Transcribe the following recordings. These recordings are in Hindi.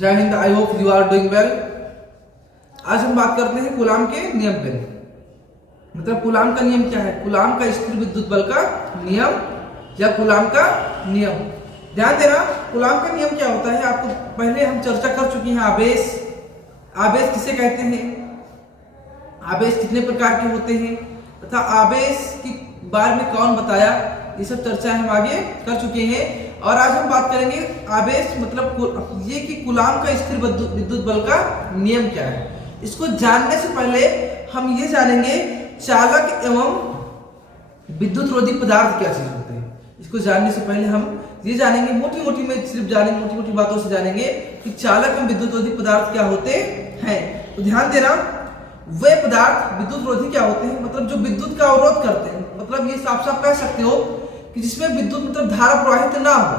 जय हिंद। I hope you are doing well. आज हम बात करते हैं कूलाम के नियम पे। मतलब कूलाम का नियम क्या है? कूलाम का स्थिर विद्युत बल का नियम या कूलाम का नियम। ध्यान देना, कूलाम का नियम क्या होता है आपको पहले हम चर्चा कर चुके हैं। आवेश, आवेश किसे कहते हैं, आवेश कितने प्रकार के होते हैं तथा आवेश के बारे में कौन बताया, ये सब चर्चा हम आगे कर चुके हैं। और आज हम बात करेंगे आवेश मतलब ये कि कूलाम का स्थिर विद्युत बल का नियम क्या है। इसको जानने से पहले हम ये जानेंगे चालक एवं विद्युत रोधी पदार्थ क्या चीज होते हैं। इसको जानने से पहले हम ये जानेंगे, मोटी मोटी में सिर्फ जानेंगे, मोटी मोटी बातों से जानेंगे कि चालक एवं विद्युत रोधी पदार्थ क्या होते हैं। तो ध्यान देना, वे पदार्थ विद्युत रोधी क्या होते हैं, मतलब जो विद्युत का अवरोध करते हैं। मतलब ये साफ साफ कह सकते हो कि जिसमें विद्युत मतलब धारा प्रवाहित ना हो।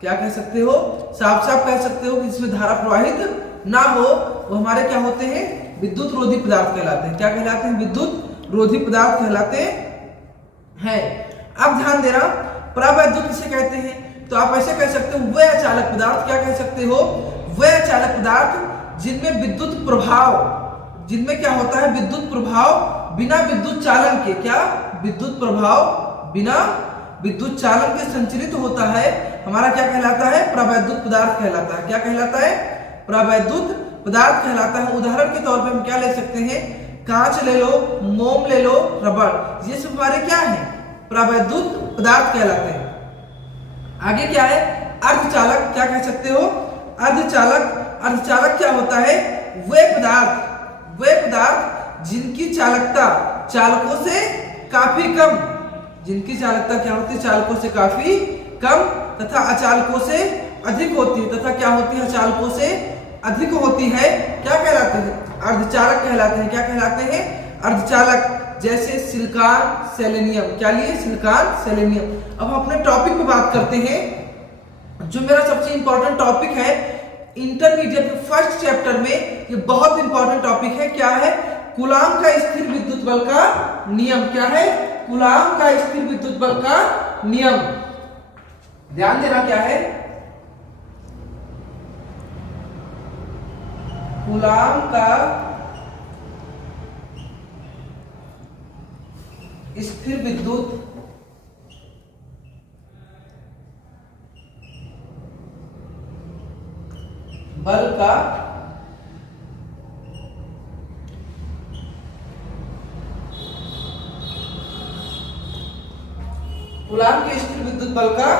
क्या कह सकते हो? साफ साफ कह सकते हो कि जिसमें धारा प्रवाहित ना हो वो हमारे क्या होते हैं, विद्युत रोधी पदार्थ कहलाते हैं। क्या कहलाते हैं? विद्युत रोधी पदार्थ कहलाते हैं। अब ध्यान देना, परावैद्युत किसे कहते हैं? तो आप ऐसे कह सकते हो वे अचालक पदार्थ। क्या कह सकते हो? वे अचालक पदार्थ जिनमें विद्युत प्रभाव, जिनमें क्या होता है, विद्युत प्रभाव बिना विद्युत चालन के, क्या विद्युत प्रभाव बिना विद्युत चालन के संचरित होता है, हमारा क्या कहलाता है? परावैद्युत पदार्थ कहलाता है। क्या कहलाता है? परावैद्युत पदार्थ कहलाता है। उदाहरण के तौर पे हम क्या ले सकते हैं? कांच ले लो, मोम ले लो, रबड़, ये सब हमारे क्या है? परावैद्युत पदार्थ कहलाते हैं। आगे क्या है? अर्धचालक। क्या कह सकते हो? अर्धचालक। अर्धचालक क्या होता है? वे पदार्थ जिनकी चालकता चालकों से काफी कम, जिनकी चालकता क्या होती है? चालकों से काफी कम तथा अचालकों से अधिक होती है। तथा क्या होती है? अचालकों से अधिक होती है। क्या कहलाते हैं? अर्धचालक कहलाते हैं। क्या कहलाते हैं? अर्धचालक। जैसे सिलिकॉन, सेलेनियम। क्या लिए? Silicon, selenium. अब अपने टॉपिक पे बात करते हैं। जो मेरा सबसे इंपॉर्टेंट टॉपिक है इंटरमीडिएट के फर्स्ट चैप्टर में, ये बहुत इंपॉर्टेंट टॉपिक है। क्या है? कूलाम का स्थिर विद्युत बल का नियम। क्या है? कूलाम का स्थिर विद्युत बल का नियम। ध्यान देना, क्या है? कूलाम का स्थिर विद्युत बल का कूलाम के स्थिर विद्युत बल का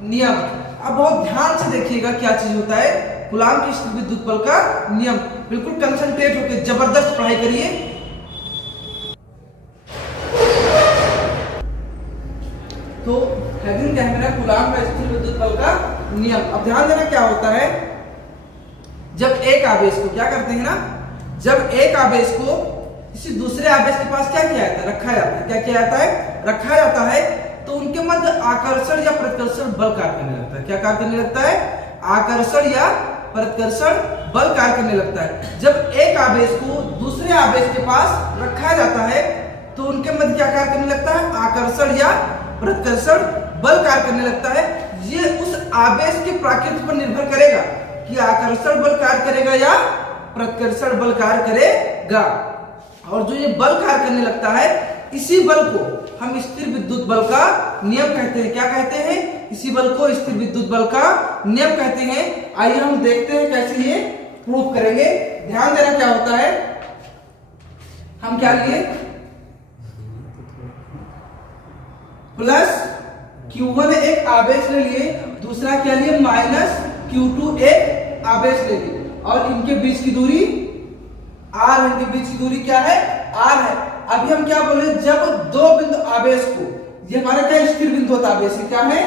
नियम। अब बहुत ध्यान से देखिएगा क्या चीज होता है कूलाम के स्थिर विद्युत बल का नियम। बिल्कुल कंसंट्रेट होकर जबरदस्त पढ़ाई करिए। तो हेडिंग क्या है मेरा? कूलाम का स्थिर विद्युत बल का नियम। अब ध्यान देना, क्या होता है जब एक आवेश को क्या करते हैं ना, जब एक आवेश को किसी दूसरे आवेश के पास क्या किया जाता है? रखा जाता है। क्या किया जाता है? रखा जाता है। तो उनके मध्य आकर्षण या प्रतिकर्षण बल कार्य करने लगता है। क्या कार्य करने लगता है? आकर्षण या प्रतिकर्षण बल कार्य करने लगता है। जब एक आवेश को दूसरे आवेश के पास रखा जाता है तो उनके मध्य क्या कार्य करने लगता है? आकर्षण या प्रतिकर्षण बल कार्य करने लगता है। ये उस आवेश की प्रकृति पर निर्भर करेगा कि आकर्षण बल कार्य करेगा या प्रतिकर्षण बल कार्य करेगा। और जो ये बल कार्य करने लगता है, इसी बल को हम स्थिर विद्युत बल का नियम कहते हैं। क्या कहते हैं? इसी बल को स्थिर विद्युत बल का नियम कहते हैं। आइए हम देखते हैं कैसे ये प्रूव करेंगे। ध्यान देना, क्या होता है, हम क्या लिए? प्लस Q1 एक आवेश ले लिए, दूसरा क्या लिए? माइनस Q2 एक आवेश ले लिए, और इनके बीच की दूरी R है। इनके बीच की दूरी क्या है? R है। अभी हम क्या बोले? जब दो बिंदु आवेश को, ये हमारा क्या स्थिर बिंदुवत आवेश है। क्या है?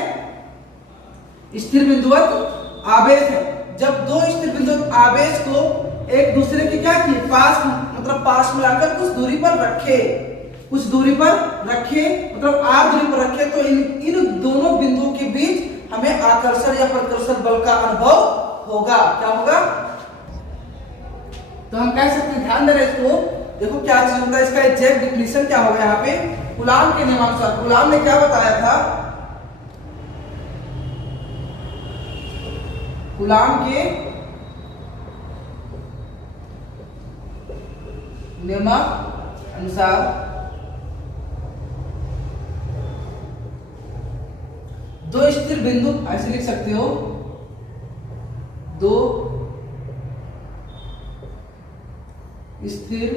स्थिर बिंदुवत आवेश है। जब दो स्थिर बिंदुवत आवेश को एक दूसरे के क्या किए? पास, मतलब पास मिलाकर कुछ दूरी पर रखे, कुछ दूरी पर रखे, मतलब R दूरी पर रखे, तो इन दोनों बिंदुओं के बीच हमें आकर्षण या प्रतिकर्षण बल का अनुभव होगा। क्या होगा? तो हम कह सकते हैं, ध्यान दे रहे इसको, देखो क्या चीज होता है, इसका एग्जैक्ट डिफिनेशन क्या होगा यहाँ पे। कूलाम के नियमानुसार कूलाम ने क्या बताया था? कूलाम के नियमानुसार दो स्थिर बिंदु, ऐसे लिख सकते हो, दो स्थिर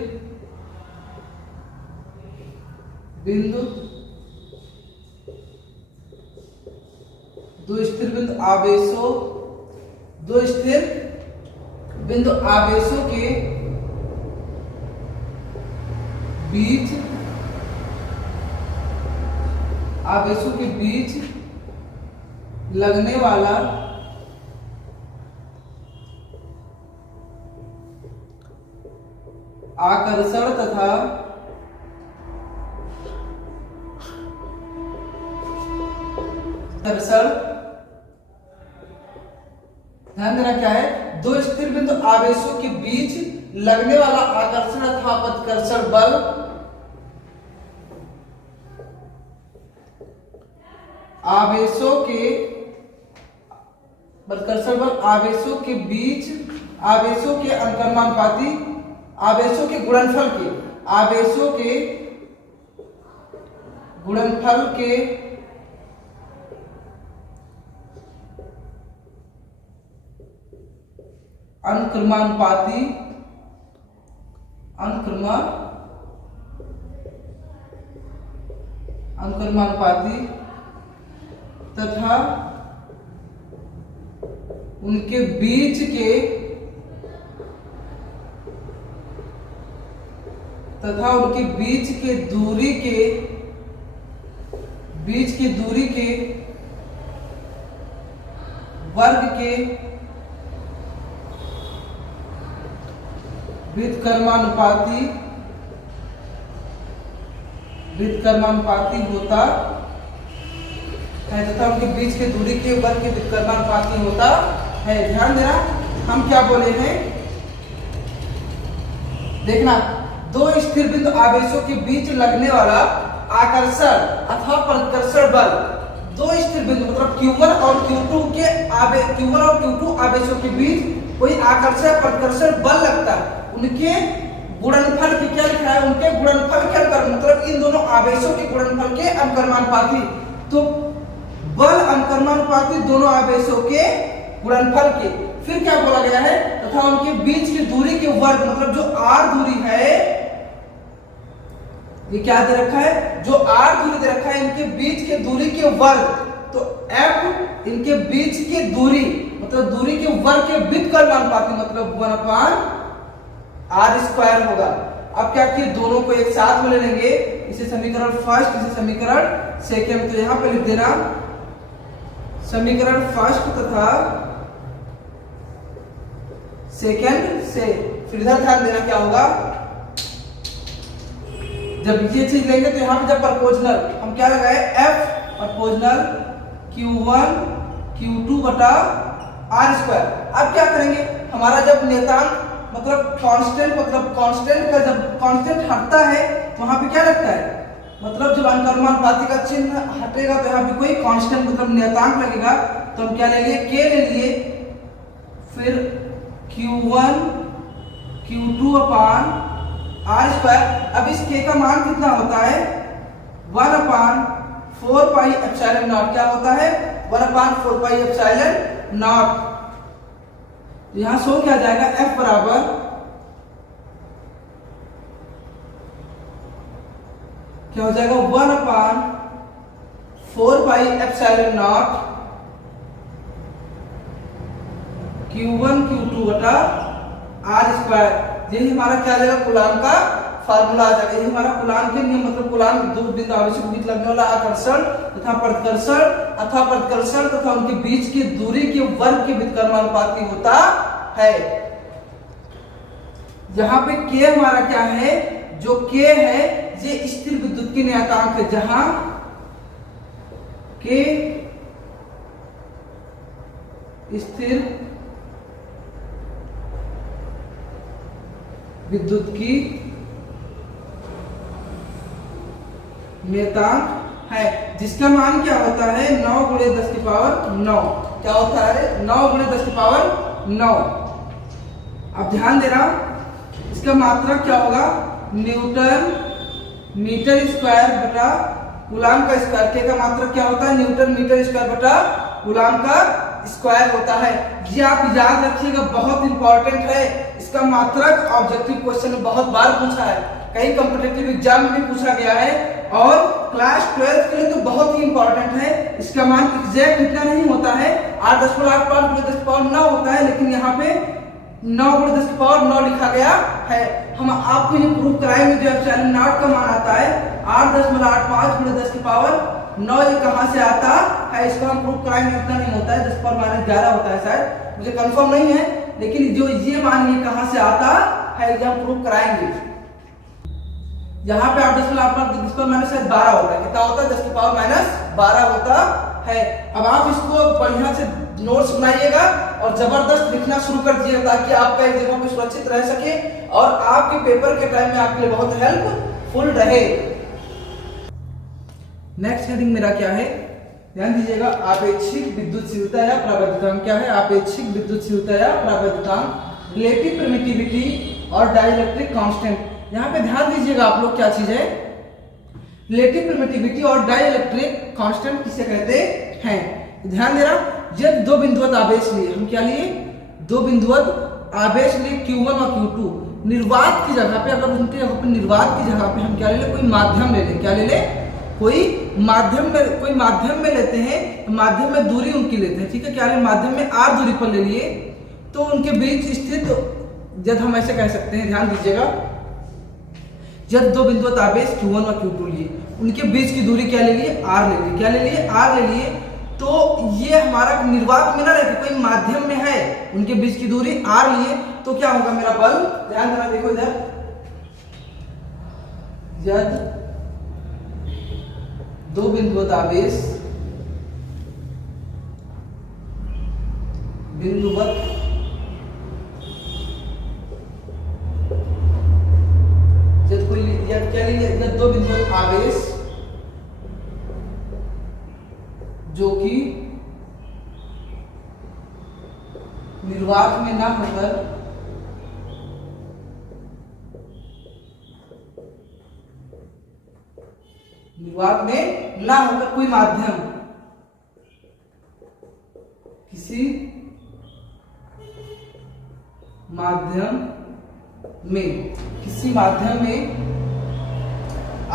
बिंदु, आवेशों, दो स्थिर बिंदु आवेशों के बीच, लगने वाला आकर्षण तथा ध्यान देना क्या है, दो स्थिर बिंदु आवेशों के बीच लगने वाला आकर्षण अथवा प्रतिकर्षण बल आवेशों के बीच, आवेशों के अनुक्रमानुपाती, आवेशों के गुणनफल के अनुक्रमानुपाती तथा उनके बीच के दूरी के वर्ग के व्युत्क्रमानुपाती होता है तथा उनके बीच के दूरी के वर्ग के व्युत्क्रमानुपाती होता है। ध्यान देना, हम क्या बोले हैं, देखना, दो स्थिर बिंदु आवेशों के बीच लगने वाला आकर्षण अथवा प्रतिकर्षण बल, दो स्थिर बिंदु मतलब Q1 और Q2 आवेशों के बीच कोई आकर्षण प्रतिकर्षण बल लगता है, उनके गुणनफल की क्या लिखा है, उनके गुणनफल के मतलब इन दोनों आवेशों के गुणनफल के अनुक्रमानुपाती, तो बल अनुक्रमानुपाती दोनों आवेशों के गुणनफल के। फिर क्या बोला गया है, तथा उनके बीच की दूरी के वर्ग, मतलब जो r दूरी है, ये क्या दे रखा है, जो r दूरी दे रखा है, इनके बीच के दूरी के वर्ग, तो f इनके बीच की दूरी मतलब दूरी के वर्ग के व्युत्क्रमानुपाती मतलब 1/r² होगा। अब क्या किए, दोनों को एक साथ में ले लेंगे, इसे समीकरण फर्स्ट, इसे समीकरण सेकेंड, तो यहां पे लिख देना समीकरण फर्स्ट तथा सेकेंड से। फिर इधर ध्यान देना क्या होगा, जब ये चीज लेंगे तो यहां पे जब प्रपोजनल हम क्या लगाए, f प्रपोजनल Q1 Q2 बटा r²। अब क्या करेंगे, हमारा जब नेतांक मतलब कांस्टेंट का जब कांस्टेंट हटता है तो वहां पे क्या लगता है, मतलब जब अनुक्रमानुपाती का चिन्ह हटेगा तो यहाँ पे कोई कांस्टेंट मतलब नियतांक लगेगा, तो हम क्या ले लिए, k ले लिए, फिर Q1 Q2 अपान r²। अब इस k का मान कितना होता है, 1/4πε0। क्या होता है, 1/4πε0। यहां सो क्या जाएगा, f बराबर क्या हो जाएगा, 1/4πε0 Q1 Q2 बटा r²। यही हमारा क्या जाएगा, कूलाम का फार्मूला आ जाएगा। यही हमारा कूलाम के नियम मतलब कूलाम दो बिंदु आवेशों के बीच लगने वाला आकर्षण तथा प्रतिकर्षण तथा उनके बीच की दूरी के वर्ग के व्युत्क्रमानुपाती होता है। यहाँ पे k हमारा क्या है, जो k है ये स्थिर विद्युत की नियतांक है, जहां k स्थिर विद्युत की नियतांक है, जिसका मान क्या होता है, 9 × 10⁹। क्या होता है, 9 × 10⁹। अब ध्यान देना, इसका मात्रक क्या होगा, न्यूटन मीटर स्क्वायर बटा कूलाम का स्क्वायर। के का मात्रक क्या होता है? न्यूटन मीटर स्क्वायर बटा कूलाम का स्क्वायर होता है। ये आप याद रखिएगा, बहुत इंपॉर्टेंट है। इसका मात्रक ऑब्जेक्टिव क्वेश्चन में बहुत बार पूछा है, कई कॉम्पिटिटिव एग्जाम में भी पूछा गया है, और क्लास 12 के लिए तो बहुत ही इंपॉर्टेंट है। इसका मान एग्जैक्ट इतना नहीं होता है, 8.85 × 10⁹ होता है, लेकिन यहाँ पे 9 × 10⁹ लिखा गया है। हम आपको ये प्रूफ कराएंगे जो एप्सिलॉन नॉट का मान आता है 8.85 × 10⁹ ये कहां से आता है, इसको हम प्रूफ कराएंगे। इतना नहीं होता है, 10⁻11 होता है शायद, मुझे कंफर्म नहीं है, लेकिन जो ये मान ये कहां से आता है ये हम प्रूफ कराएंगे। यहाँ पे 8.85 शायद 12 होता है, कितना होता है? 10⁻12 होता है। अब आप इसको बढ़िया से नोट्स बनाइएगा और जबरदस्त लिखना शुरू कर दीजिएगा, ताकि आपका एक जगह पे सुरक्षित रह सके और आपके पेपर के टाइम में आपके लिए बहुत हेल्पफुल रहे। नेक्स्ट हेडिंग मेरा क्या है, ध्यान दीजिएगा, आपेक्षिक विद्युतशीलता या प्रावैद्युतांक। क्या है? आपेक्षिक विद्युतशीलता या प्रावैद्युतांक, रिलेटिव परमिटिविटी और डाइलेक्ट्रिक कांस्टेंट। यहाँ पे ध्यान दीजिएगा आप लोग, क्या चीज है? रिलेटिव परमिटिविटी और डाइलेक्ट्रिक कांस्टेंट किसे कहते हैं? ध्यान देना, जब दो बिंदुवत आवेश लिए, हम क्या लिए? दो बिंदुवत आवेश लिए Q1 और Q2, निर्वात की जगह पे, अगर उनके निर्वात की जगह पे हम क्या ले लें? कोई माध्यम ले लें। क्या ले लें? कोई माध्यम में लेते हैं, माध्यम में दूरी उनकी लेते हैं, ठीक है? क्या ले? माध्यम में r दूरी पर ले लिए, तो उनके बीच स्थित, जब हम ऐसे कह सकते हैं, ध्यान दीजिएगा, जब दो बिंदुवत आवेश Q1 और Q2 लिए, उनके बीच की दूरी क्या ले लिए? r ले लिए। क्या ले लिए? r ले लिए। तो ये हमारा निर्वात में ना रहते, कोई माध्यम में है, उनके बीच की दूरी r लिए, तो क्या होगा मेरा बल? ध्यान देना, देखो इधर, जब दो बिंदुवत आवेश जब कोई क्या लीजिए, जब दो बिंदुवत आवेश जो कि निर्वात में ना होकर कोई माध्यम, किसी माध्यम में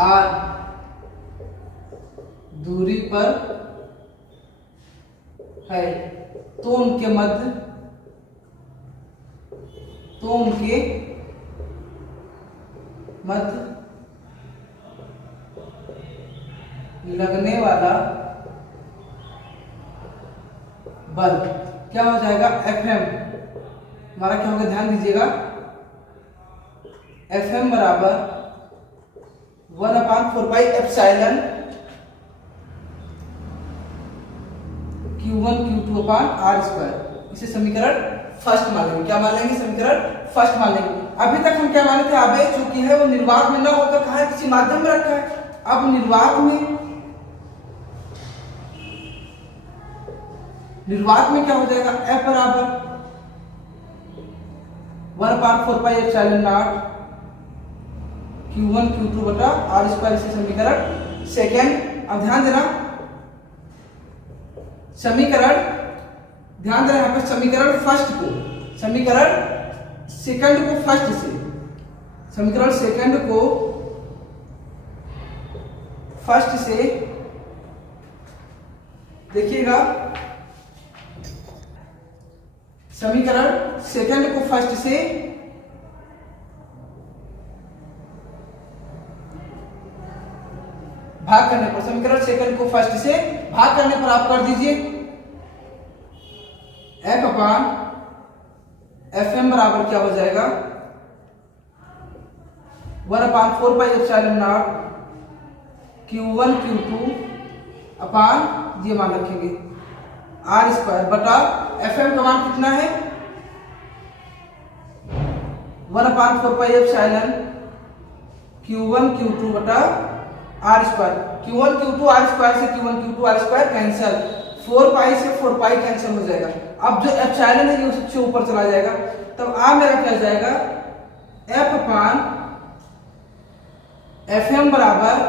r दूरी पर है, तो उनके मध्य लगने वाला बल क्या हो जाएगा? Fm। हमारा क्या होगा? ध्यान दीजिएगा, Fm बराबर 1/4πε Q1 Q2/r²। इसे समीकरण फर्स्ट मान लेंगे। क्या मान लेंगे? समीकरण फर्स्ट मान लेंगे। अभी तक हम क्या माने थे? आवेश जो कि है वो निर्वात में न होकर कहा है, किसी माध्यम में रखा है। अब निर्वात में क्या हो जाएगा? F बराबर 1/4πε Q1 Q2/r²। इसे समीकरण सेकेंड। अब ध्यान देना, यहाँ पे समीकरण फर्स्ट को, समीकरण सेकंड को फर्स्ट से, समीकरण सेकंड को फर्स्ट से देखिएगा, समीकरण सेकंड को फर्स्ट से भाग करने पर, समीकरण सेकंड को फर्स्ट से भाग करने पर आप कर दीजिए F/Fm बराबर क्या हो जाएगा? 1/4πε0 Q1 Q2 ये मान रखेंगे r² बटा Fm का मान कितना है? 1/4πε Q1 Q2/r²। Q1 Q2 r² से Q1 Q2 r² कैंसिल, 4π से 4π कैंसिल हो जाएगा। अब जो एप्सिलॉन है ये सबसे ऊपर चला जाएगा, तब मेरा क्या जाएगा? Fm बराबर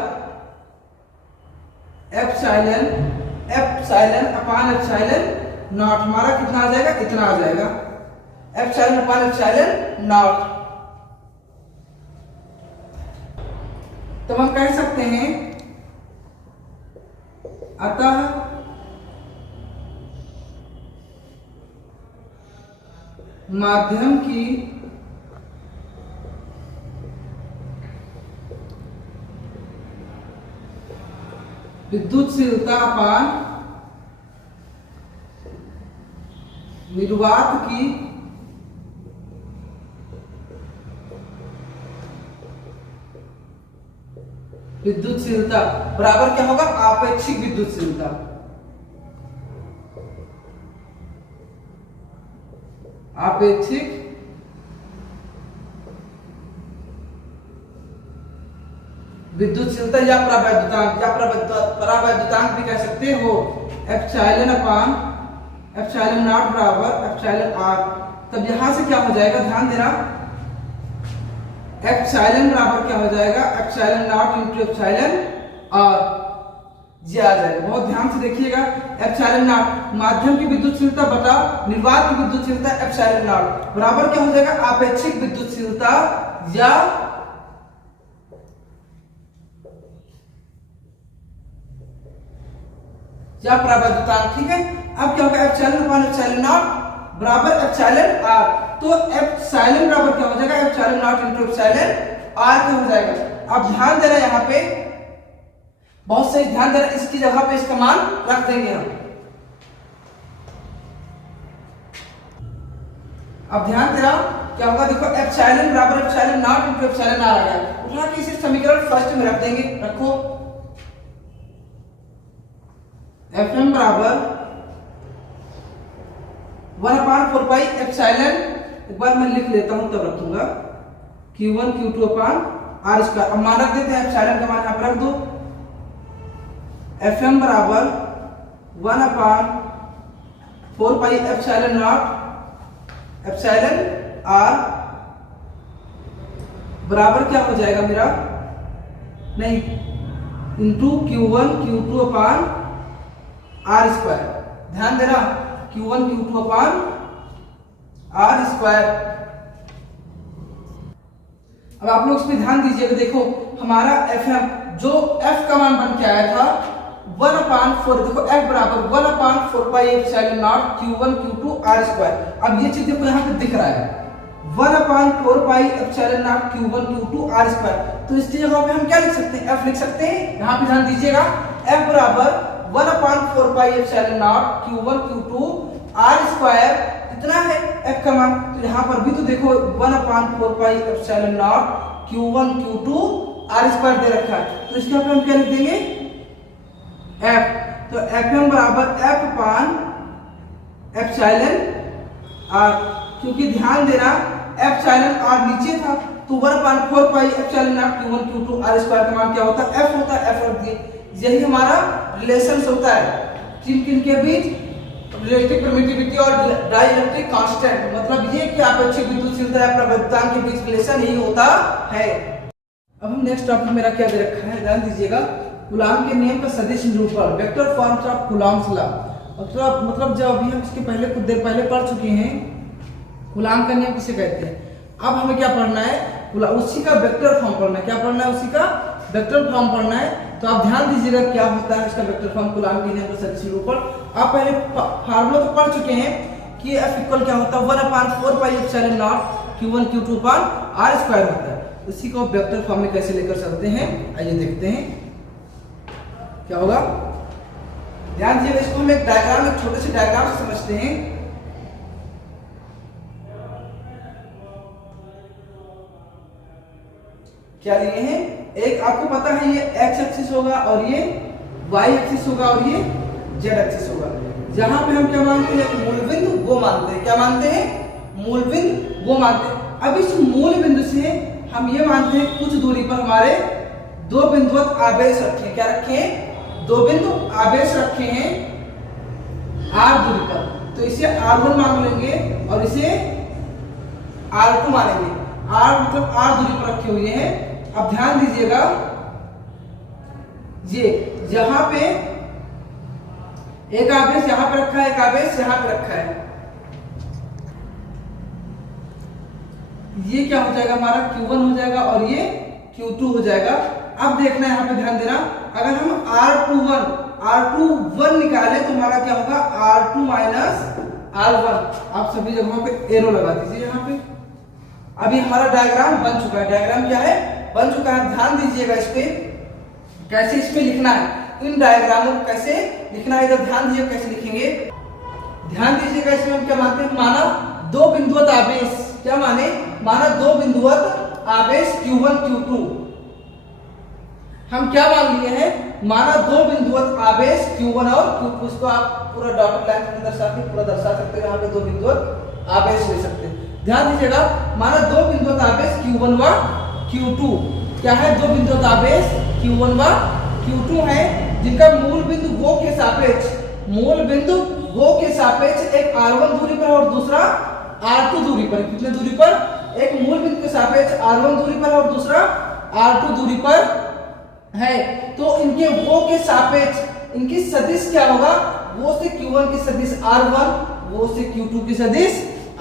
एप्सिलॉन अपान एप्सिलॉन नॉट। हमारा कितना आ जाएगा, इतना आ जाएगा, एप्सिलॉन अपान एप्सिलॉन नॉट। तो हम कह सकते हैं अतः माध्यम की विद्युतशीलता अपान निर्वात की विद्युतशीलता बराबर क्या होगा, आपेक्षिक विद्युतशीलता। आपेक्षिक विद्युतशीलता या परावैद्युतांक भी कह सकते हो। एप्सिलॉन अपान एप्सिलॉन नॉट बराबर एप्सिलॉन आर। तब यहां से क्या हो जाएगा, ध्यान देना, एप्सिलॉन बराबर क्या हो जाएगा, epsilon naught into epsilon r, ये आ जाएगा। बहुत ध्यान से देखिएगा, एप्सिलॉन नॉट माध्यम की विद्युतशीलता बटा निर्वात की विद्युतशीलता एप्सिलॉन नॉट बराबर क्या हो जाएगा, आपेक्षिक विद्युतशीलता या परावैद्युतांक। ठीक है, अब क्या होगा, एप्सिलॉन अपान एप्सिलॉन नॉट बराबर एप्सिलॉन आर। तो एप्सिलॉन बराबर क्या हो जाएगा, epsilon naught into epsilon r क्या हो जाएगा। अब ध्यान देना, यहाँ पे बहुत सही ध्यान देना, इसकी जगह पे इसका मान रख देंगे हम। अब ध्यान देना क्या होगा, देखो एप्सिलॉन बराबर epsilon naught into epsilon r आ गया। उठा के इसे समीकरण फर्स्ट में रख देंगे, रखो। Fm बराबर 1/4 पाई एप्सिलॉन, एक बार मैं लिख लेता हूं तब रखूंगा, Q1 Q2 upon r square. अब मान रख देते हैं, एप्सिलॉन का मान यहां पर रख दो। Fm बराबर 1/4 pi epsilon naught epsilon r बराबर क्या हो जाएगा मेरा, नहीं, into Q1 Q2 upon r square. ध्यान देना, Q1 Q2 upon r square. अब आप लोग इसमें ध्यान दीजिएगा, देखो हमारा Fm जो F का मान बन के आया था 1/4, देखो F बराबर 1/4 pi epsilon naught Q1 Q2 r square. अब ये चीज देखो यहाँ पे दिख रहा है 1/4 pi epsilon naught Q1 Q2 r square. तो इसकी जगह पे हम क्या लिख सकते हैं, F लिख सकते हैं। यहाँ पे ध्यान दीजिएगा, F बराबर 1/4 pi epsilon naught Q1 Q2 r square कितना है, F का मान। तो यहाँ पर भी तो देखो 1/4 pi epsilon naught Q1 Q2 r square दे रखा है। तो इसके ऊपर हम क्या लिख देंगे, F। तो Fm बराबर F अपान एप्सिलॉन आर, क्योंकि ध्यान देना एप्सिलॉन आर नीचे था, तो 1/4 pi epsilon naught Q1 Q2 r square का मान क्या होता है, F होता है। F रख दिए, यही हमारा रिलेशन होता है किन किन के बीच, रिलेटिव परमिटिविटी और डाइलेक्ट्रिक कांस्टेंट। मतलब ये कि आपेक्षिक विद्युतशीलता या परावैद्युतांक के बीच रिलेशन ही होता है। अब हम नेक्स्ट टॉपिक मेरा क्या दे रखा है, ध्यान दीजिएगा, कूलाम के नियम का सदिश निरूपण, vector forms of coulombs law. मतलब जब अभी हम इसके पहले कुछ देर पहले पढ़ चुके हैं कूलाम का नियम किसे कहते हैं। अब हमें क्या पढ़ना है, उसी का वेक्टर फॉर्म पढ़ना है। क्या पढ़ना है, उसी का वेक्टर फॉर्म पढ़ना है। तो आप ध्यान दीजिएगा क्या होता है इसका वेक्टर फॉर्म, कूलाम के नियम का सदिश निरूपण। आप पहले फार्मूला तो पढ़ चुके हैं कि F इक्वल क्या होता है, 1/4 pi epsilon naught Q1 Q2 upon r square होता है। इसी को वेक्टर फॉर्म में कैसे लेकर चलते हैं, आइए देखते हैं क्या होगा। ध्यान दीजिएगा, इसको हम एक डायग्राम, एक छोटे से डायग्राम से समझते हैं। क्या लिए हैं, एक आपको पता है ये x एक्सिस होगा और ये y एक्सिस होगा और ये z एक्सिस होगा। जहां पे हम क्या मानते हैं, मूल बिंदु वो मानते हैं। क्या मानते हैं, मूल बिंदु वो मानते हैं। अब इस मूल बिंदु से हम ये मानते हैं कुछ दूरी पर हमारे दो बिंदुवत आवेश रखे हैं। क्या रखे हैं, दो बिंदु आवेश रखे हैं r दूरी पर। तो इसे r1 मान लेंगे और इसे r2 मानेंगे। r मतलब r दूरी पर रखे हुए हैं। अब ध्यान दीजिएगा ये यहाँ पे एक आवेश यहाँ पे रखा है, एक आवेश यहाँ पे रखा है, ये क्या हो जाएगा हमारा Q1 हो जाएगा और ये Q2 हो जाएगा। अब देखना यहाँ पे ध्यान देना, अगर हम R21 निकाले तो हमारा क्या होगा R2 माइनस R1। आप सभी जगहों पे एरो लगा दीजिए यहाँ पे। अभी हमारा डायग्राम बन चुका है। डायग्राम क्या है, बन चुका है। ध्यान दीजिएगा इस पे, कैसे इस पे लिखना है, इन डायग्रामों को कैसे लिखना है, इधर ध्यान दीजिए कैसे लिखेंगे। ध्यान दीजिएगा, इसमें हम क्या मानते हैं, माना दो बिंदुवत आवेश, क्या माने, माना दो बिंदुवत आवेश Q1 Q2। हम क्या मान लिए हैं, माना दो बिंदुवत आवेश Q1 और Q2। इसको आप पूरा डॉटेड लाइन में पूरा दर्शा सकते हो, यहाँ पे दो बिंदुवत आवेश ले सकते हैं। ध्यान दीजिएगा, माना दो बिंदुवत आवेश Q1 व Q2। क्या है, दो बिंदुवत आवेश Q1 व Q2 है, जिनका मूल बिंदु वो के सापेक्ष, मूल बिंदु वो के सापेक्ष एक R1 दूरी पर और दूसरा R2 दूरी पर। कितने दूरी पर, एक मूल बिंदु के सापेक्ष R1 दूरी पर और दूसरा R2 दूरी पर है। तो इनके वो के सापेक्ष इनकी सदिश क्या होगा, वो से Q1 की सदिश R1, वो से Q2 की सदिश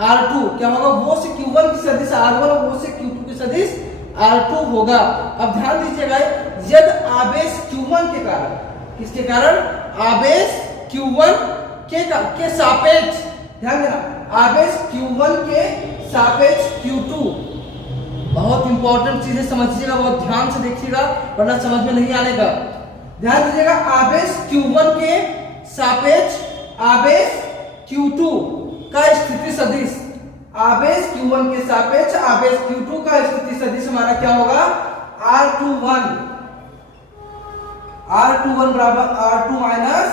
R2। क्या होगा, वो से Q1 की सदिश R1 और वो से Q2 की सदिश R2 होगा। अब ध्यान दीजिएगा, यदि आवेश Q1 के कारण, किसके कारण, आवेश Q1 के सापेक्ष, ध्यान देना, आवेश Q1 के सापेक्ष Q2, बहुत इंपॉर्टेंट चीजें समझिएगा, बहुत ध्यान से देखिएगा वरना समझ में नहीं आने का। ध्यान दीजिएगा, आवेश Q1 के सापेक्ष आवेश Q2 का स्थिति सदिश, आवेश Q1 के सापेक्ष आवेश Q2 का स्थिति सदिश हमारा क्या होगा, R21 बराबर R2 माइनस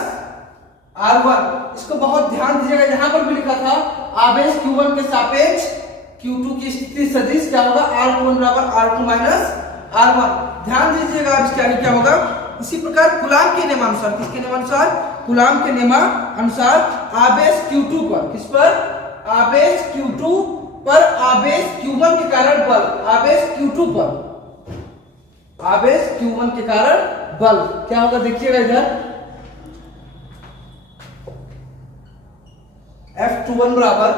R1। इसको बहुत ध्यान दीजिएगा, यहां पर भी लिखा था आवेश Q1 के सापेक्ष Q2 की स्थिति सदिश क्या होगा, R21 बराबर R2 माइनस R1। ध्यान दीजिएगा, अब इसके आगे क्या होगा, इसी प्रकार कूलाम के नियमानुसार, किसके नियमानुसार, कूलाम के नियमानुसार आवेश Q2 पर, किस पर, आवेश Q2 पर आवेश Q1 के कारण बल, आवेश Q2 पर आवेश Q1 के कारण बल क्या होगा, देखिएगा इधर, F21 बराबर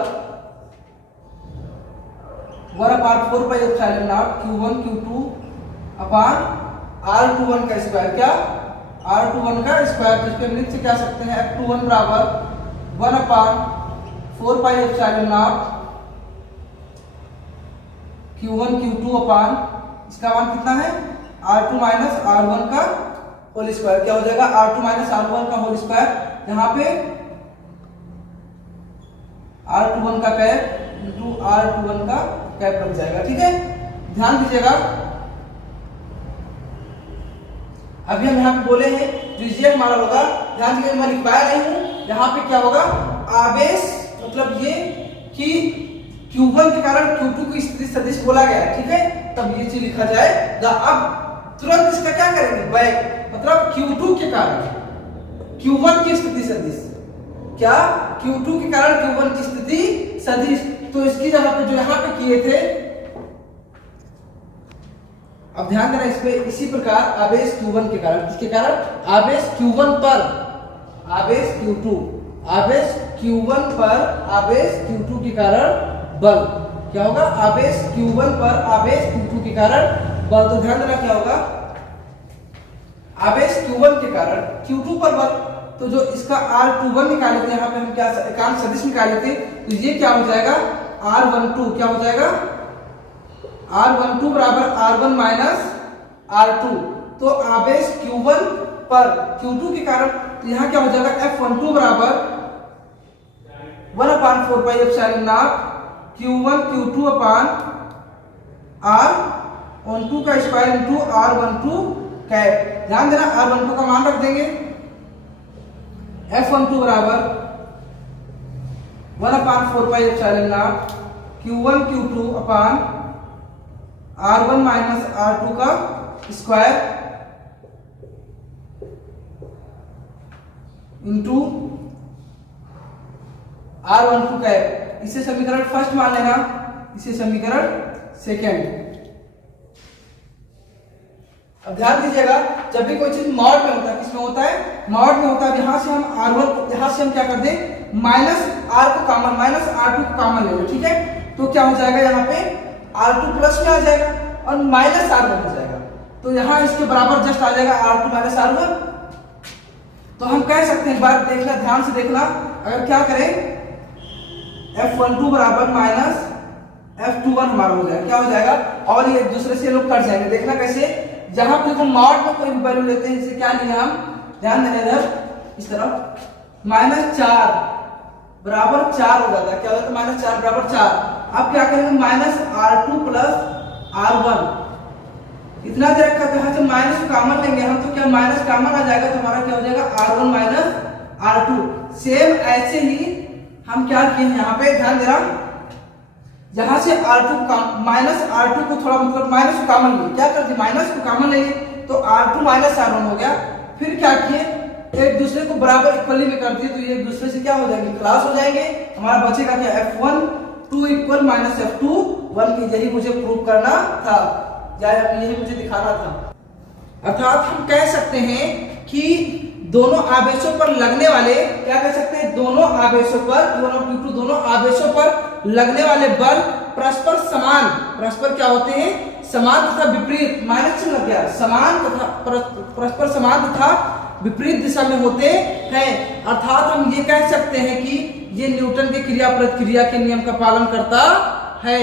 1/4 pi epsilon naught Q1 Q2 अपान R21 का स्क्वायर, क्या, R21 का स्क्वायर। तो इसको हम लिख क्या सकते हैं, F21 बराबर 1/4 pi epsilon naught Q1 Q2 अपान, इसका मान कितना है, R2 माइनस R1 का होल स्क्वायर। क्या हो जाएगा, R2 माइनस R1 का होल स्क्वायर, यहाँ पे R21 का कैप इंटू R21 का कैप बन जाएगा। ठीक है, ध्यान दीजिएगा, अभी हम यहाँ पे बोले हैं जो ये हमारा होगा, ध्यान दीजिए, मैं लिखवाया नहीं हूं, यहाँ पे क्या होगा, आवेश मतलब ये कि Q1 के कारण Q2 की स्थिति सदिश बोला गया है, ठीक है, तब ये चीज लिखा जाएगा। अब तुरंत इसका क्या करेंगे, बैक, मतलब Q2 के कारण Q1 की स्थिति सदिश, क्या, Q2 के कारण Q1 की स्थिति सदिश। तो इसकी जगह पे जो यहाँ पे किए थे, अब ध्यान देना इस पे, इसी प्रकार आवेश Q1 के कारण, किसके कारण, आवेश Q1 पर आवेश Q2, आवेश Q1 पर आवेश Q2 के कारण बल क्या होगा, आवेश Q1 पर आवेश Q2 के कारण बल। तो ध्यान देना क्या होगा, आवेश Q1 के कारण Q2 पर बल। तो जो इसका R21 निकाले थे, यहाँ पे हम क्या एकांक सदिश निकाले थे, तो ये क्या हो जाएगा, R12 क्या हो जाएगा, R12 बराबर R1 माइनस R2। तो आवेश Q1 पर Q2 के कारण यहाँ क्या हो जाएगा, F12 बराबर 1/4 pi epsilon naught Q1 Q2 अपान R12 का स्क्वायर इंटू R12 कैप। ध्यान देना, R12 का मान रख देंगे, F12 बराबर 1/4 pi epsilon naught Q1 Q2 अपान R1 माइनस R2 का स्क्वायर इंटू R12 कैप। इसे समीकरण फर्स्ट मान लेना, इसे समीकरण सेकेंड। अब ध्यान दीजिएगा, जब भी कोई चीज मॉड में होता है, किसमें होता है, मॉड में होता है। यहाँ से हम R1 यहाँ से हम क्या कर दें, माइनस R को कॉमन, माइनस R2 को कॉमन ले लो, ठीक है। तो क्या हो जाएगा, यहाँ पे R2 प्लस में आ जाएगा और माइनस R1 हो जाएगा। तो यहाँ इसके बराबर जस्ट आ जाएगा R2 माइनस R1। तो हम कह सकते हैं, एक बार देखना, ध्यान से देखना, अगर क्या करें F12 बराबर माइनस F21 हमारा हो जाएगा, क्या हो जाएगा, और ये एक दूसरे से लोग कट जाएंगे। देखना कैसे, जहां पे देखो मॉड में कोई भी वैल्यू लेते हैं, जैसे क्या लिया हम, ध्यान देना इधर इस तरफ, -4 बराबर 4 हो जाता है, क्या होता है, -4 बराबर 4। अब क्या करेंगे, माइनस R2 प्लस R1, इतना दे रखा था, यहाँ से माइनस को कॉमन लेंगे हम, तो क्या माइनस कॉमन आ जाएगा, तो हमारा क्या हो जाएगा R1 माइनस R2। सेम ऐसे ही हम क्या किए यहाँ पे, ध्यान देना, यहां से R2 माइनस R2 को थोड़ा मतलब माइनस को कॉमन लिए, क्या कर दिए, माइनस को कॉमन ले लिए, तो R2 माइनस R1 हो गया। फिर क्या किए, एक दूसरे को बराबर इक्वली में कर दिए, तो ये एक दूसरे से क्या हो जाएंगे, क्लास हो जाएंगे। हमारा बचेगा क्या, F12 इक्वल माइनस F21 की, यही मुझे प्रूव करना था, या यही मुझे दिखाना था। अर्थात हम कह सकते हैं कि दोनों आवेशों पर लगने वाले, क्या कह सकते हैं, दोनों आवेशों पर, दोनों आवेशों पर लगने वाले बल परस्पर समान, परस्पर क्या होते हैं, समान तथा विपरीत, माइनस चिन्ह लग गया, समान तथा परस्पर समान तथा विपरीत दिशा में होते हैं। अर्थात हम ये कह सकते हैं कि ये न्यूटन के क्रिया प्रतिक्रिया के नियम का पालन करता है।